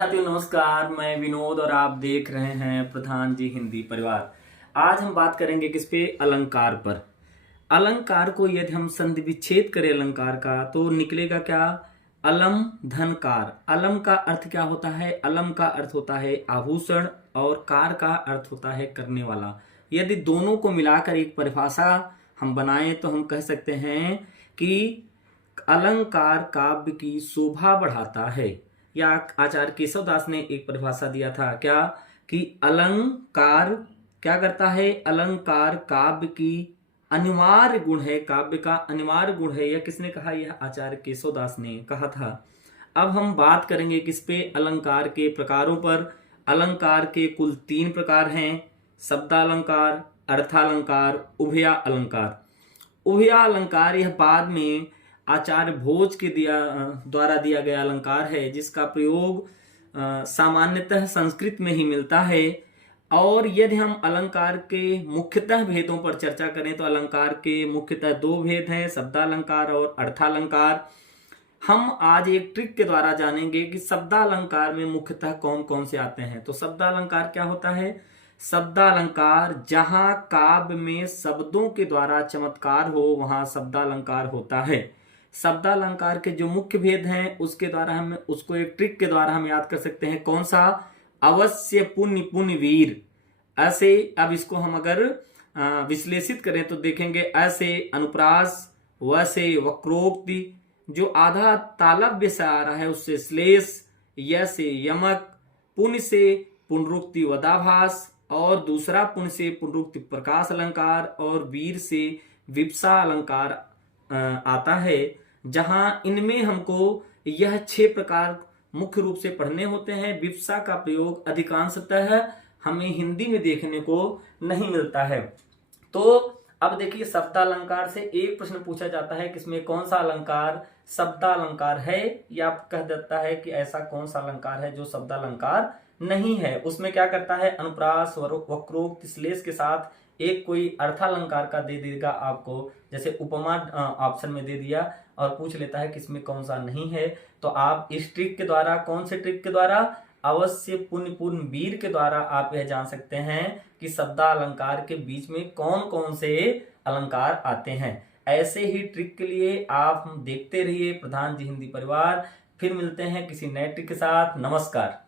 साथियों नमस्कार, मैं विनोद और आप देख रहे हैं प्रधान जी हिंदी परिवार। आज हम बात करेंगे किस पे? अलंकार पर। अलंकार को यदि हम संधि विच्छेद करें अलंकार का तो निकलेगा क्या? अलम धनकार। अलम का अर्थ क्या होता है? अलम का अर्थ होता है आभूषण और कार का अर्थ होता है करने वाला। यदि दोनों को मिलाकर एक परिभाषा हम बनाएं तो हम कह सकते हैं कि अलंकार काव्य की शोभा बढ़ाता है। या आचार्य केशवदास ने एक परिभाषा दिया था क्या? कि अलंकार क्या करता है? अलंकार काव्य की अनिवार्य गुण है, काव्य का अनिवार्य गुण है। यह किसने कहा? यह आचार्य केशवदास ने कहा था। अब हम बात करेंगे किस पे? अलंकार के प्रकारों पर। अलंकार के कुल 3 प्रकार हैं: शब्दालंकार, अर्थालंकार, उभया अलंकार। उभया अलंकार यह बाद में आचार्य भोज के द्वारा दिया गया अलंकार है, जिसका प्रयोग सामान्यतः संस्कृत में ही मिलता है। और यदि हम अलंकार के मुख्यतः भेदों पर चर्चा करें तो अलंकार के मुख्यतः 2 भेद हैं, शब्दालंकार और अर्थालंकार। हम आज एक ट्रिक के द्वारा जानेंगे कि शब्दालंकार में मुख्यतः कौन कौन से आते हैं। तो शब्दालंकार क्या होता है? शब्दालंकार जहां काव्य में शब्दों के द्वारा चमत्कार हो वहां शब्दालंकार होता है। शब्दालंकार के जो मुख्य भेद हैं उसके द्वारा हम उसको एक ट्रिक के द्वारा हम याद कर सकते हैं। कौन सा? अवश्य, पुण्य, पुण्य, वीर। ऐसे अब इसको हम अगर विश्लेषित करें तो देखेंगे ऐसे अनुप्रास, वैसे वक्रोक्ति, जो आधा तालव्य से आ रहा है उससे श्लेष, य से यमक, पुण्य से पुनरुक्ति वदाभास, और दूसरा पुण्य से पुनरुक्ति प्रकाश अलंकार, और वीर से विप्सा अलंकार आता है। जहां इनमें हमको यह 6 प्रकार मुख्य रूप से पढ़ने होते हैं। विप्सा का प्रयोग अधिकांशतः हमें हिंदी में देखने को नहीं मिलता है। तो अब देखिए, शब्दालंकार से एक प्रश्न पूछा जाता है कि इसमें कौन सा अलंकार शब्दालंकार है, या कह देता है कि ऐसा कौन सा अलंकार है जो शब्दालंकार नहीं है। उसमें क्या करता है? अनुप्रास, वक्रोक्त, श्लेष के साथ एक कोई अर्थालंकार का दे देगा आपको, जैसे उपमा ऑप्शन में दे दिया, और पूछ लेता है कि इसमें कौन सा नहीं है। तो आप इस ट्रिक के द्वारा, कौन से ट्रिक के द्वारा? अवश्य, पुण्य, पूर्ण, वीर के द्वारा आप यह जान सकते हैं कि शब्दालंकार के बीच में कौन कौन से अलंकार आते हैं। ऐसे ही ट्रिक के लिए आप हम देखते रहिए प्रधान जी हिंदी परिवार। फिर मिलते हैं किसी नए ट्रिक के साथ। नमस्कार।